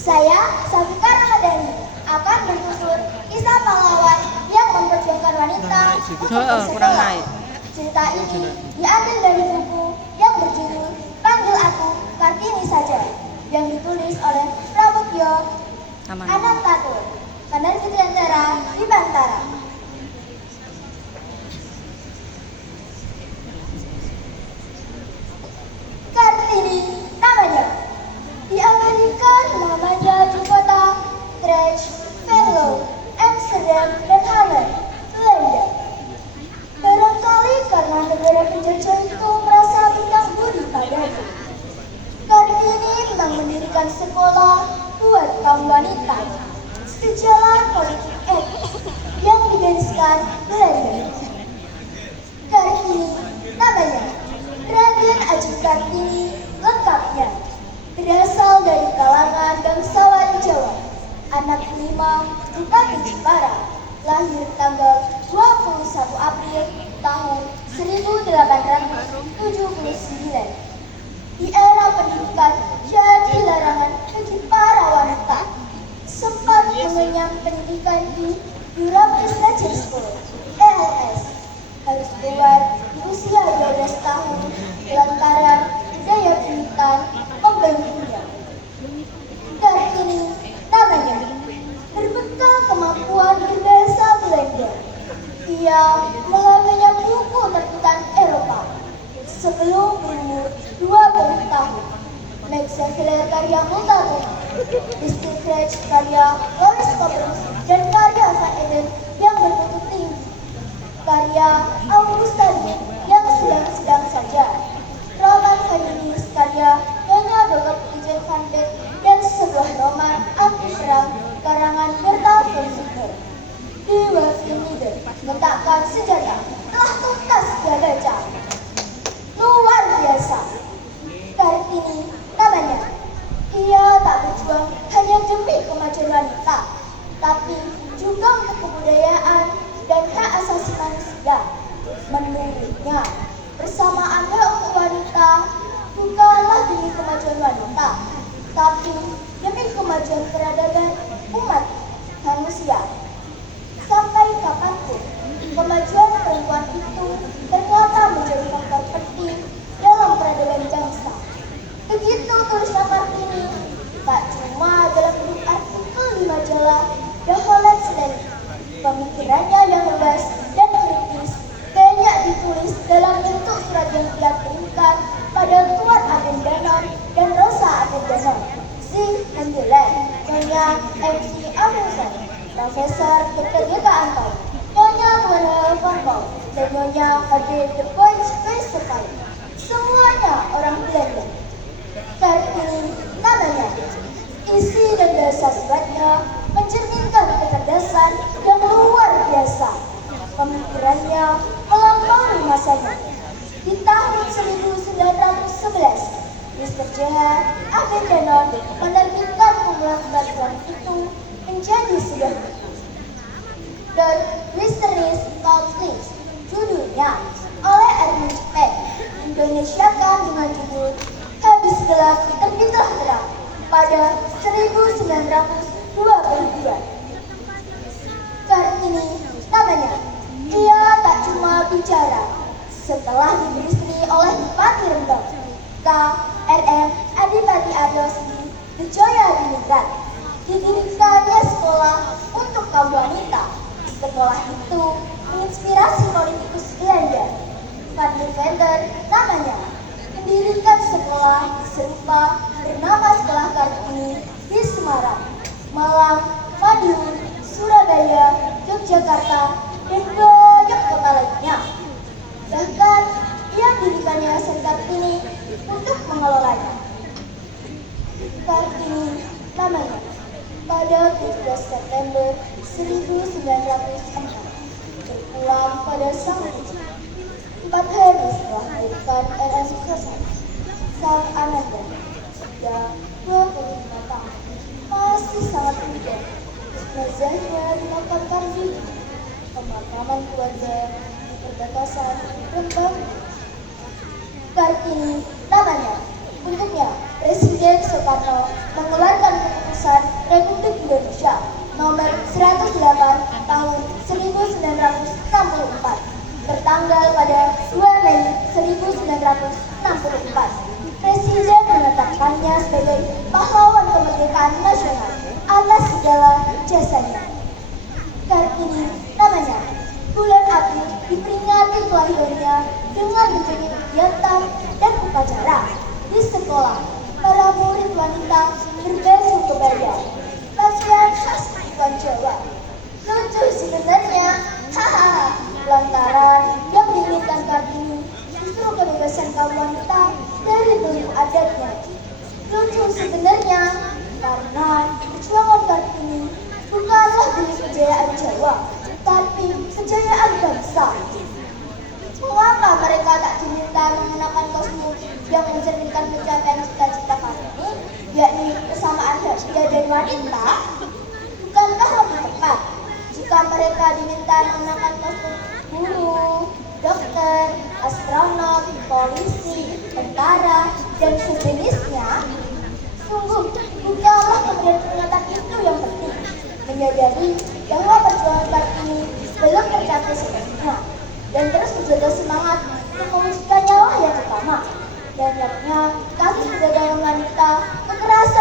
Saya, Safika Ramadhani, akan menutur kisah pahlawan yang memperjuangkan wanita untuk bersekolah. Cerita ini diambil dari buku yang berjudul Panggil Aku Kartini Saja, yang ditulis oleh Prabudyo Anantatur, penerbit Lentera di Bantara. Kartini namanya. Di Amerika namanya di kota Utrecht, Venlo, Amsterdam, dan Haller, Belanda. Barangkali karena negara penjajah itu merasa bintang budi padanya, Kartini memang mendirikan sekolah buat kaum wanita sejalan politik etis yang digariskan Belanda. Kartini namanya. Raden Adjie Kartini lengkapnya. Berasal dari kalangan bangsawan Jawa, anak kelima Bupati Jepara, lahir tanggal 21 April tahun 1879. Di era pendidikan jadi larangan bagi para wanita. Sempat mengenyam pendidikan di European Graduate School (ELS). Harus keluar di usia 12 tahun lantaran budaya puritan membelenggunya. Kartini namanya. Berbekal kemampuan berbahasa Belanda, ia melalui buku terbitan Eropa sebelum berumur 20 tahun. Max Havelaar karya Multatuli, District karya Loris Cobrus, dan karya Van Eden yang bermutu tinggi, karya Augustani yang sedang-sedang saja, roman feminis karya Nyonya Dr. Ijen van Beek, dan sebuah roman anti perang karangan Berta von Sutter. Di Wageningen letakkan senjata telah tuntas dia baca. Luar biasa. Kartini namanya. Ia tak berjuang hanya demi kemajuan wanita, tapi juga untuk kebudayaan dan hak asasi manusia. Menurutnya, persamaan hak untuk wanita bukanlah demi kemajuan wanita, tapi demi kemajuan peradaban umat manusia. Sampai kapanpun, kemajuan perempuan itu ternyata menjadi faktor penting dalam peradaban bangsa. Begitu tulisnya Kartini, tak cuma dalam bentuk artikel di majalah The Holland Sendiri. Pemikirannya yang luas dan kritis banyak ditulis dalam bentuk surat yang ia kirimkan pada Tuan Aden Danon dan Rosa Aden Danon, Zing Hendelen, Nyonya M.C. Amundsen, Profesor Dr. Yeka Anton, Nyonya Tuan Van Gogh, dan Nyonya Ade de Westerveld. Semuanya orang Belanda. Kartini namanya. Isi dan dasar suratnya mencerminkan kecerdasan yang luar biasa. Pemikirannya melampaui masanya. Di tahun 1911, Mr. J.H. Aden Danon menerbitkan kumpulan batuan itu menjadi sebuah buku. The Mysteries Conflicts, judulnya, oleh Ernest Peck, Indonesiakan dengan judul Habis Gelap Terbitlah Terang pada 1922. Kartini namanya. Ia tak cuma bicara. Setelah diberistri oleh Bupati Rembang, K.R.M. Adipati Ardoski Bejoya Diningrat, didirikannya sekolah untuk kaum wanita. Sekolah itu menginspirasi politikus Belanda. Van der Venter namanya. Mendirikan sekolah serupa bernama Sekolah Kartini di Semarang, Malang, Madiun, Surabaya, Yogyakarta, dan banyak kota lainnya. Bahkan ia dirikan Yayasan Kartini untuk mengelolanya. Kartini namanya. Pada 17 September 1904, berpulang pada sang ibu. 4 hari setelah melahirkan R.S. Sukarsari, sang ananda, sudah 25 tahun, masih sangat muda. Jenazahnya dimakamkan di pemakaman keluarga di perbatasan Rembang. Kartini namanya. Untuknya, Presiden Soekarno mengeluarkan keputusan Undang-Undang Nomor 108 Tahun 1964 tertanggal pada 2 Mei 1964. Presiden menetapkannya sebagai pahlawan kemerdekaan nasional atas segala jasanya. Kartini namanya. Bulan April diperingati kelahirannya dengan berbagai kegiatan dan upacara di sekolah. Para murid wanita berbaju kebaya, pakaian khas Puan Jawa. Lucu sebenarnya, hahaha. Lantaran yang diinginkan Kartini justru kebebasan kaum wanita dari belenggu adatnya. Lucu sebenarnya karena perjuangan Kartini bukanlah demi kejayaan Jawa, tapi kejayaan bangsa. Mengapa mereka tak diminta mengenakan kostum yang mencerminkan pencapaian cita-cita Kartini, yakni kesamaan hak pria dan wanita? Bukankah lebih tepat jika mereka diminta mengenakan kostum guru, dokter, astronot, polisi, tentara, dan sejenisnya? Sungguh, bukanlah kemudian peringatan itu yang penting, menyadari bahwa perjuangan Kartini belum tercapai sepenuhnya, dan terus menjaga semangat untuk mewujudkannya lah yang utama. Banyaknya kasus perdagangan wanita, kekerasan